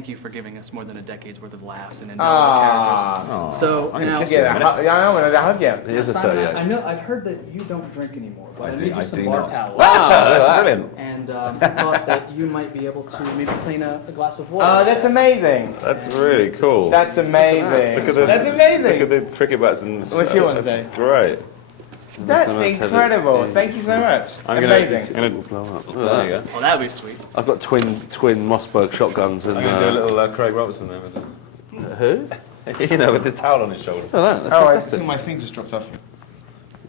thank you for giving us more than a decade's worth of laughs and indelible characters. So I'm now, gonna kiss you. I'm gonna hug you. Here's a Simon, 38. I know I've heard that you don't drink anymore, but I need you some do bar not. towels. Wow, that's brilliant. And I thought that you might be able to maybe clean a glass of water. Oh, that's amazing. That's really cool. That's amazing. Look at the, That's amazing. Look at the cricket bats and What's your one say? Great. That's Nice heavy. incredible. Thank you so much. I'm Amazing. gonna blow up. There you go. Oh, that'd be sweet. I've got twin Mossberg shotguns and I'm going to do a little Craig Robertson there with it. who? You know, with the towel on his shoulder. Oh, that's Oh, I fantastic. think my thing just dropped off.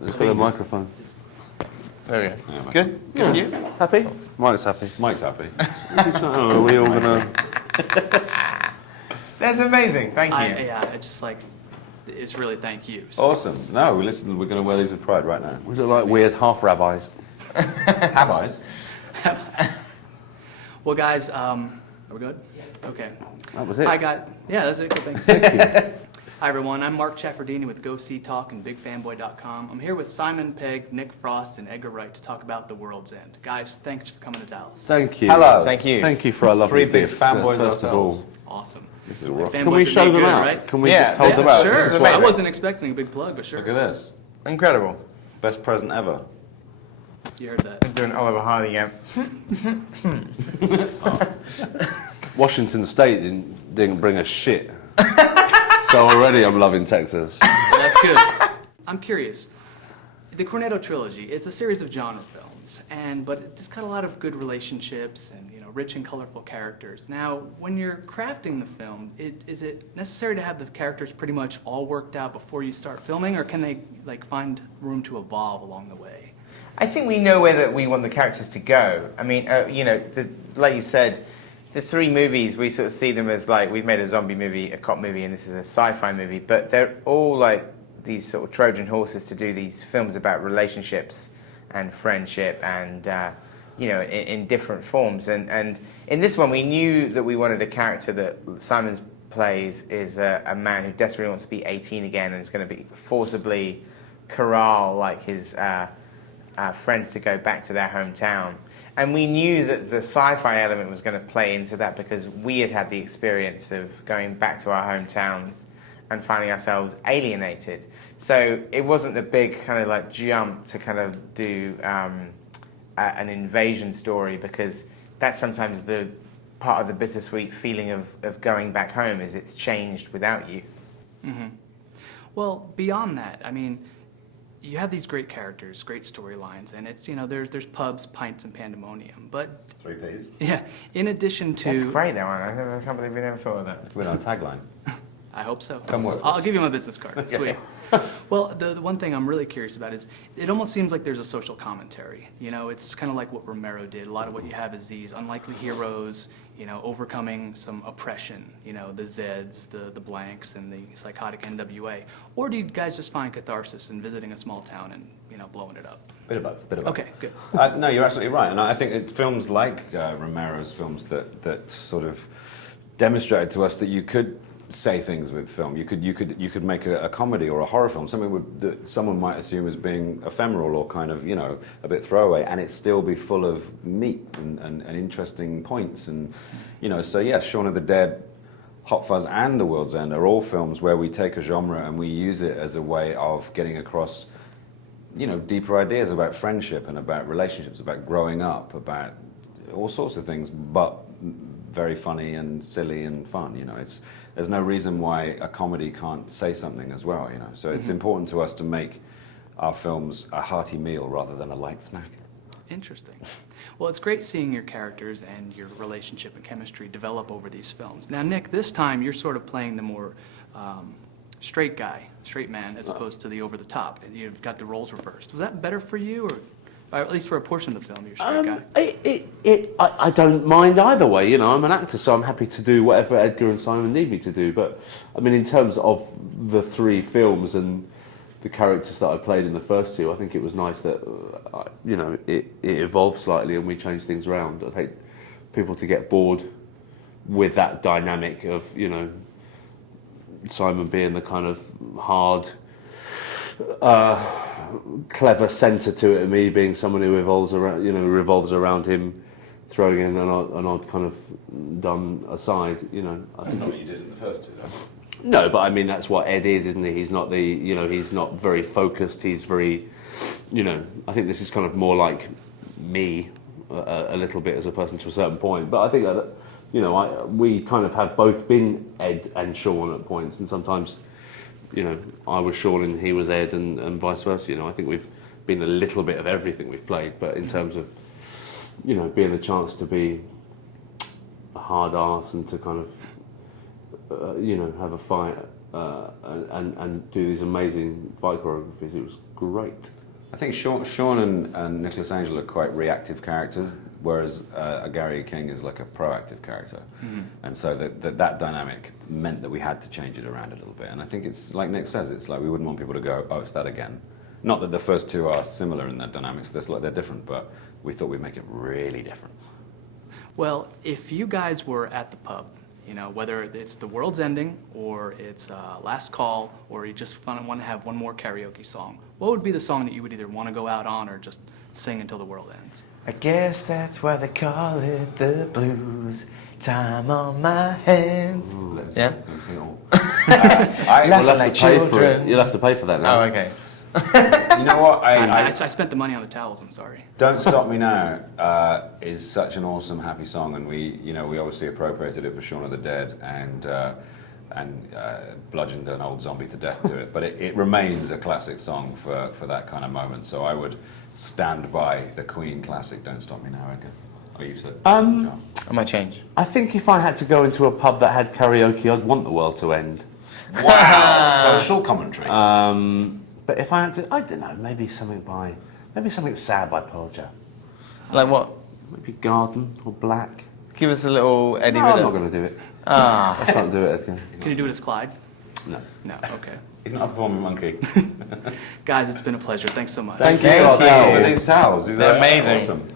It's got a microphone. There we go. Good? Good for you? Happy? Mike's happy. Mike's happy. Oh, are we all gonna? That's amazing. Thank you. Yeah, it's just like, it's really thank you. So, Awesome. No, listen, we're going to wear these with pride right now. We look like weird half rabbis. Have eyes. well, guys, are we good? Yeah. Okay. That was it. Yeah, that's it. Good, thanks. Thank you. Hi, everyone. I'm Marc Ciafardini with Go See Talk and BigFanboy.com. I'm here with Simon Pegg, Nick Frost, and Edgar Wright to talk about The World's End. Guys, thanks for coming to Dallas. Thank you. Hello. Thank you. Thank you for our lovely Three big gifts, fanboys first of all. Awesome. This is rock. Can we Fanboys show are them good, out? right? Can we Yeah, just tell this them is- out? Sure. This is I amazing. wasn't expecting a big plug, but sure. Look at this. Incredible. Best present ever. You heard that. I'm doing Oliver Hardy again. Washington State didn't bring us shit. So already I'm loving Texas. That's good. I'm curious. The Cornetto trilogy, it's a series of genre films, but it's got a lot of good relationships and rich and colorful characters. Now, when you're crafting the film, is it necessary to have the characters pretty much all worked out before you start filming, or can they find room to evolve along the way? I think we know where that we want the characters to go. I mean, like you said, the three movies, we sort of see them as like, we've made a zombie movie, a cop movie, and this is a sci-fi movie, but they're all like these sort of Trojan horses to do these films about relationships and friendship and, in different forms. And in this one, we knew that we wanted a character that Simons plays is a man who desperately wants to be 18 again and is going to be forcibly corral like his friends to go back to their hometown. And we knew that the sci-fi element was going to play into that because we had the experience of going back to our hometowns and finding ourselves alienated. So it wasn't a big kind of jump to kind of do an invasion story, because that's sometimes the part of the bittersweet feeling of going back home, is it's changed without you. Mm-hmm. Well, beyond that, I mean, you have these great characters, great storylines, and it's, there's pubs, pints, and pandemonium. But 3 Ps. yeah, in addition to... That's great, that one. I can't believe we never thought of that. With our tagline. I hope so. Come work for I'll us. give you my business card. Sweet. Well, the one thing I'm really curious about is it almost seems like there's a social commentary. It's kind of like what Romero did. A lot of what you have is these unlikely heroes, overcoming some oppression, the Zeds, the blanks, and the psychotic NWA. Or do you guys just find catharsis in visiting a small town and, blowing it up? Bit of both. Bit of both. Okay, good. No, you're absolutely right, and I think it's films like Romero's films that sort of demonstrated to us that you could say things with film. You could make a comedy or a horror film, something that someone might assume as being ephemeral or kind of a bit throwaway, and it still be full of meat and interesting points. And so yes, Shaun of the Dead, Hot Fuzz, and The World's End are all films where we take a genre and we use it as a way of getting across deeper ideas about friendship and about relationships, about growing up, about all sorts of things, but very funny and silly and fun. There's no reason why a comedy can't say something as well. So it's important to us to make our films a hearty meal rather than a light snack. Interesting. Well, it's great seeing your characters and your relationship and chemistry develop over these films. Now, Nick, this time you're sort of playing the more straight man, as opposed to the over-the-top, and you've got the roles reversed. Was that better for you, or at least for a portion of the film, you're a straight guy? I don't mind either way. I'm an actor, so I'm happy to do whatever Edgar and Simon need me to do. But I mean, in terms of the three films and the characters that I played in the first two, I think it was nice that it evolved slightly and we changed things around. I hate people to get bored with that dynamic of Simon being the kind of hard, clever centre to it, and me being someone who revolves around him throwing in an odd kind of dumb aside, you know. That's not what you did in the first two, though. No, but I mean that's what Ed is, isn't he? He's not he's not very focused. He's very, you know. I think this is kind of more like me a little bit as a person to a certain point. But I think that, you know, we kind of have both been Ed and Sean at points, and sometimes, you know, I was Sean and he was Ed, and vice versa. You know, I think we've been a little bit of everything we've played. But in terms of, you know, being a chance to be a hard ass and to kind of you know, have a fight and do these amazing fight choreographies. It was great. I think Sean and Nicholas Angel are quite reactive characters, whereas Gary King is like a proactive character. And so that dynamic meant that we had to change it around a little bit. And I think it's like Nick says, it's like we wouldn't want people to go, oh, it's that again. Not that the first two are similar in their dynamics, they're different, but we thought we'd make it really different. Well, if you guys were at the pub, you know, whether it's The World's Ending or it's Last Call or you just want to have one more karaoke song, what would be the song that you would either want to go out on or just sing until the world ends? I guess that's why they call it the blues. Time on my hands. Yeah? You'll Laughing have like to pay for it. children. You'll have to pay for that now. Oh, okay. You know what? I spent the money on the towels, I'm sorry. Don't Stop Me Now is such an awesome, happy song, and we obviously appropriated it for Shaun of the Dead and bludgeoned an old zombie to death to it. But it remains a classic song for that kind of moment. So I would stand by the Queen classic, Don't Stop Me Now, Edgar. Oh, you said. I might change. I think if I had to go into a pub that had karaoke, I'd want the world to end. Wow, social commentary. But if I had to, I don't know, maybe something sad by Pearl Jam. Like what? Maybe Garden or Black. Give us a little Eddie No, I'm Vedder. not going to do it. Ah. I can't do it, Edgar. Can you do it as Clyde? No. No, okay. He's not a performing monkey. Guys, it's been a pleasure. Thanks so much. Thank you Thank for our you. towels. For these towels, these They're are amazing. Awesome.